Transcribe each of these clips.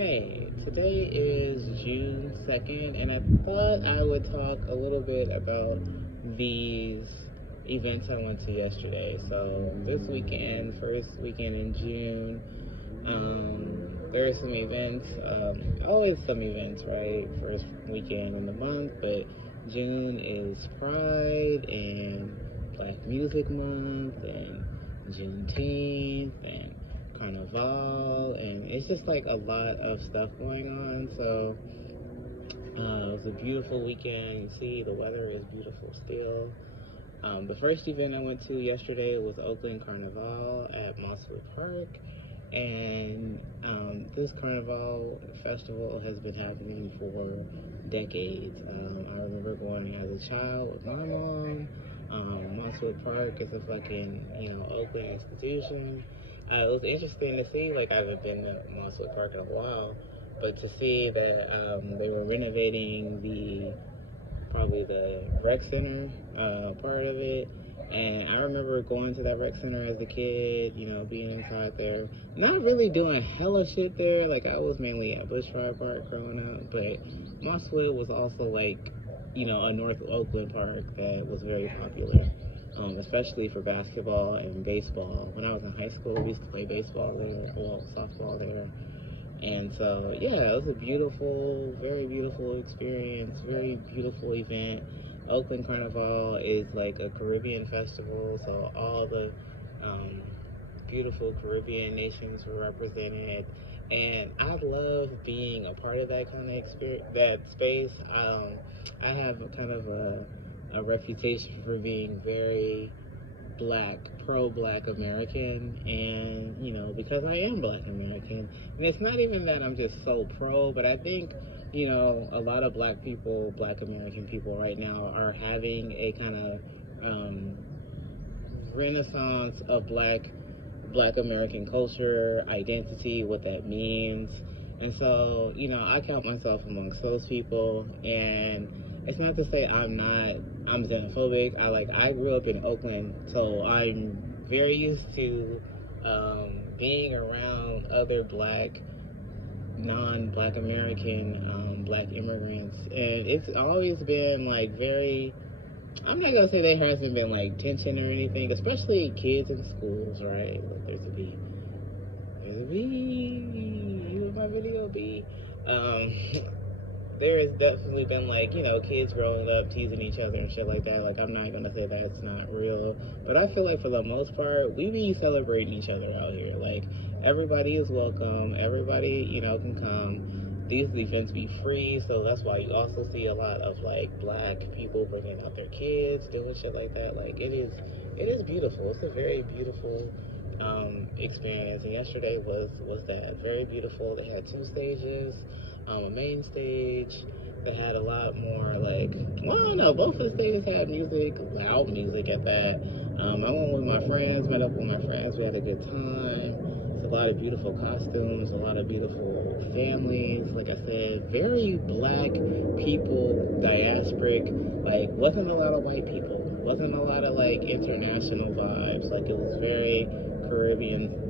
Hey, today is June 2nd, and I thought I would talk a little bit about these events I went to yesterday. So, this weekend, first weekend in June, there are some events, always some events, right? First weekend in the month, but June is Pride and Black Music Month and Juneteenth and Carnival, and it's just like a lot of stuff going on. So it was a beautiful weekend. See, the weather is beautiful still. The first event I went to yesterday was Oakland Carnival at Mosswood Park, and this Carnival festival has been happening for decades. I remember going as a child with my mom. Mosswood Park is a fucking, Oakland institution. It was interesting to see, like, I haven't been to Mosswood Park in a while, but to see that they were renovating probably the rec center part of it. And I remember going to that rec center as a kid, being inside there. Not really doing hella shit there. Like, I was mainly at Bushfire Park growing up. But Mosswood was also, like, a North Oakland park that was very popular. Especially for basketball and baseball. When I was in high school, we used to play baseball there, well, softball there. And so, yeah, it was a beautiful, very beautiful experience, very beautiful event. Oakland Carnival is like a Caribbean festival, so all the beautiful Caribbean nations were represented. And I love being a part of that kind of experience, that space. I have a kind of a reputation for being very pro-black American, and because I am black American, and it's not even that I'm just so pro, but I think a lot of black American people right now are having a kind of renaissance of black American culture, identity, what that means. And so, I count myself amongst those people. And it's not to say I'm xenophobic. I grew up in Oakland, so I'm very used to being around other non-black American, black immigrants. And it's always been like very, I'm not gonna say there hasn't been like tension or anything, especially kids in schools, right? Like there's a bee, you in my video, bee. Um, there has definitely been like, kids growing up teasing each other and shit like that. Like, I'm not gonna say that's not real, but I feel like for the most part, we be celebrating each other out here. Like, everybody is welcome, everybody, can come. These events be free, so that's why you also see a lot of like black people bringing out their kids, doing shit like that. Like, it is beautiful. It's a very beautiful experience, and yesterday was that very beautiful. They had two stages, a main stage that had a lot more like, well, I don't know, both of the stages had music, loud music at that. I went with my friends, met up with my friends, we had a good time. It's a lot of beautiful costumes, a lot of beautiful families. Like I said, very black people, diasporic. Like, wasn't a lot of white people, wasn't a lot of like international vibes. Like, it was very Caribbean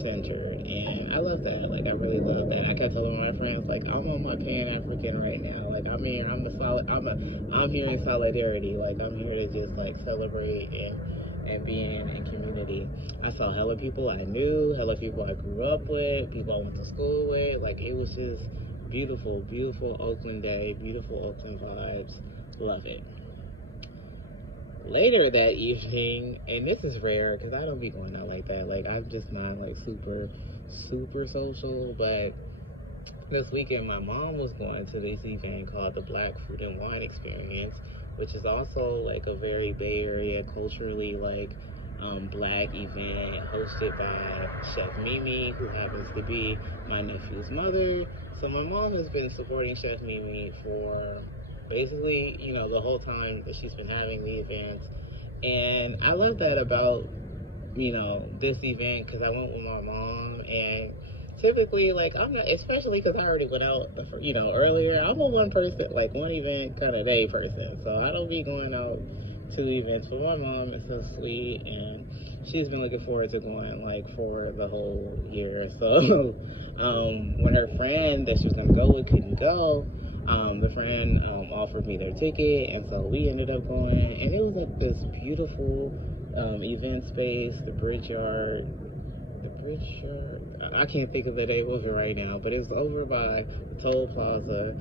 centered, and I love that. Like, I really love that. I kept telling my friends, like, I'm on my Pan-African right now. Like, I'm here, I'm here in solidarity. Like, I'm here to just like celebrate and be in community. I saw hella people I knew, hella people I grew up with, people I went to school with. Like, it was just beautiful, beautiful Oakland day, beautiful Oakland vibes. Love it. Later that evening, and this is rare because I don't be going out like that. Like, I'm just not like super, super social. But this weekend, my mom was going to this event called the Black Food and Wine Experience, which is also like a very Bay Area culturally like black event hosted by Chef Mimi, who happens to be my nephew's mother. So my mom has been supporting Chef Mimi for basically, the whole time that she's been having the events. And I love that about, this event, because I went with my mom, and typically, like, I'm not, especially because I already went out, earlier, I'm a one event kind of day person, so I don't be going out to events. But my mom is so sweet, and she's been looking forward to going like for the whole year. So when her friend that she was gonna go with couldn't go, the friend offered me their ticket, and so we ended up going, and it was like this beautiful event space, the bridge yard. I can't think of the name of it right now, but it's over by the Toll Plaza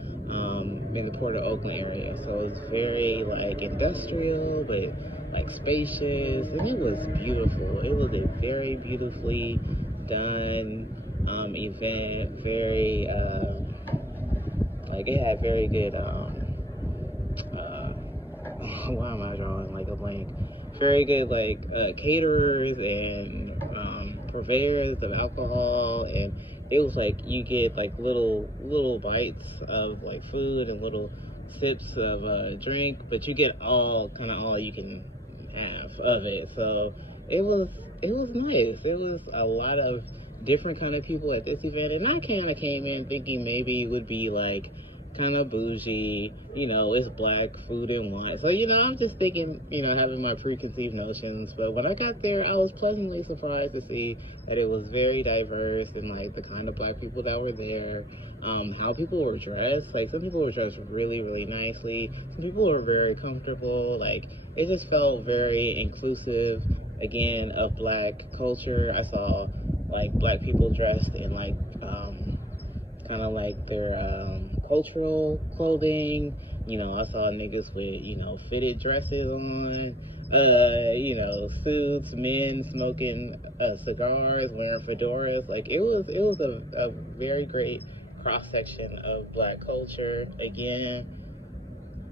in the Port of Oakland area. So it's very like industrial, but like spacious, and it was beautiful. It was a very beautifully done event. Very like it had very good why am I drawing like a blank? Very good like caterers and purveyors of alcohol, and it was like you get like little bites of like food and little sips of drink, but you get all you can have of it. So it was nice. It was a lot of different kind of people at this event, and I kind of came in thinking maybe it would be like kind of bougie, it's black food and wine. So, I'm just thinking, having my preconceived notions. But when I got there, I was pleasantly surprised to see that it was very diverse and like the kind of black people that were there, how people were dressed. Like some people were dressed really, really nicely. Some people were very comfortable. Like it just felt very inclusive, again, of black culture. I saw like black people dressed in like, kind of like their cultural clothing. I saw niggas with, fitted dresses on, suits, men smoking cigars, wearing fedoras. Like it was a very great cross section of black culture.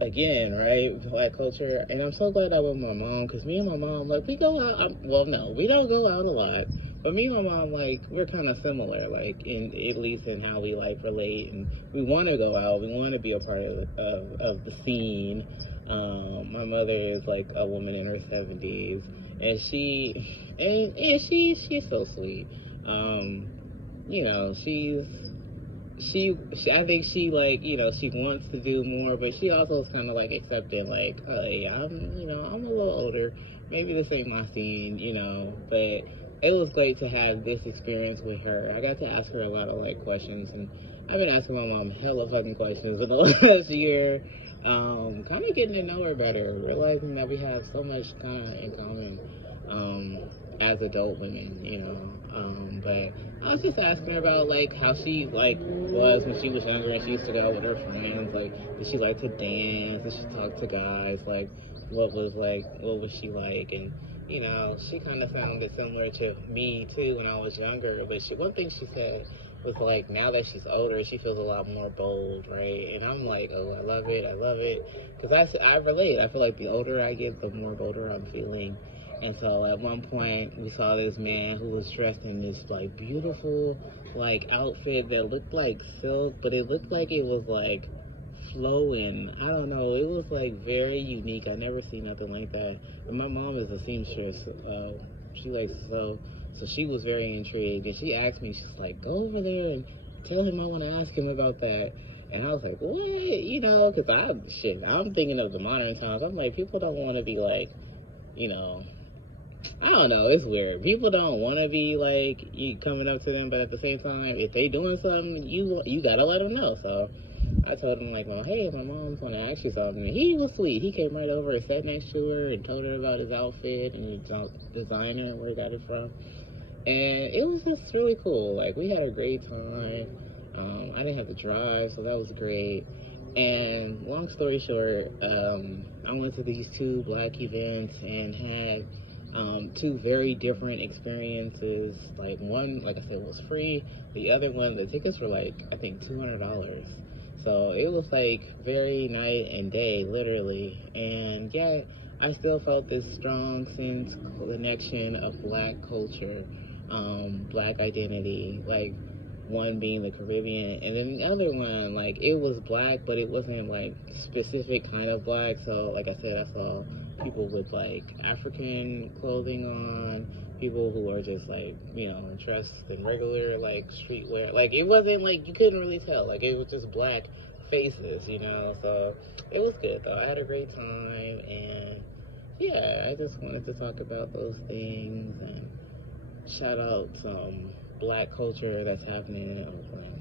Again, right? Black culture. And I'm so glad I went with my mom, because me and my mom, like, we go out. Well, no, we don't go out a lot. But me and my mom, like, we're kind of similar, like, at least in how we, like, relate. And we want to go out. We want to be a part of the scene. My mother is, like, a woman in her 70s. And she's so sweet. I think she like, she wants to do more, but she also is kind of like accepting, like, hey, I'm a little older, maybe this ain't my scene, but it was great to have this experience with her. I got to ask her a lot of like questions, and I've been asking my mom hella fucking questions in the last year, kind of getting to know her better, realizing that we have so much kind of in common, as adult women, but I was just asking her about like how she like was when she was younger and she used to go out with her friends. Like, did she like to dance? Did she talk to guys? Like, what was she like? And she kind of sounded similar to me too when I was younger. But one thing she said was like, now that she's older, she feels a lot more bold, right? And I'm like, oh, I love it, because I relate. I feel like the older I get, the more bolder I'm feeling. And so at one point we saw this man who was dressed in this like beautiful like outfit that looked like silk, but it looked like it was like flowing. I don't know. It was like very unique. I never seen nothing like that. And my mom is a seamstress. She likes to sew. So she was very intrigued, and she asked me, she's like, go over there and tell him I want to ask him about that. And I was like, what? Because I'm thinking of the modern times. I'm like, people don't want to be like, I don't know, it's weird. People don't want to be like you coming up to them, but at the same time, if they doing something, you gotta let them know. So I told him like, well, hey, my mom's want to ask you something. And he was sweet. He came right over and sat next to her and told her about his outfit and his designer and where he got it from. And it was just really cool. Like we had a great time. I didn't have to drive, so that was great. And long story short, I went to these two black events and had two very different experiences. Like one, like I said, was free. The other one, the tickets were like, I think $200. So it was like very night and day, literally. And yeah, I still felt this strong sense connection of black culture, black identity, like one being the Caribbean, and then the other one, like it was black, but it wasn't like specific kind of black. So like I said, I saw people with like African clothing on, people who were just like, dressed in regular like streetwear. Like it wasn't like, you couldn't really tell, like it was just black faces, so it was good though. I had a great time, and yeah, I just wanted to talk about those things and shout out some black culture that's happening in Oakland.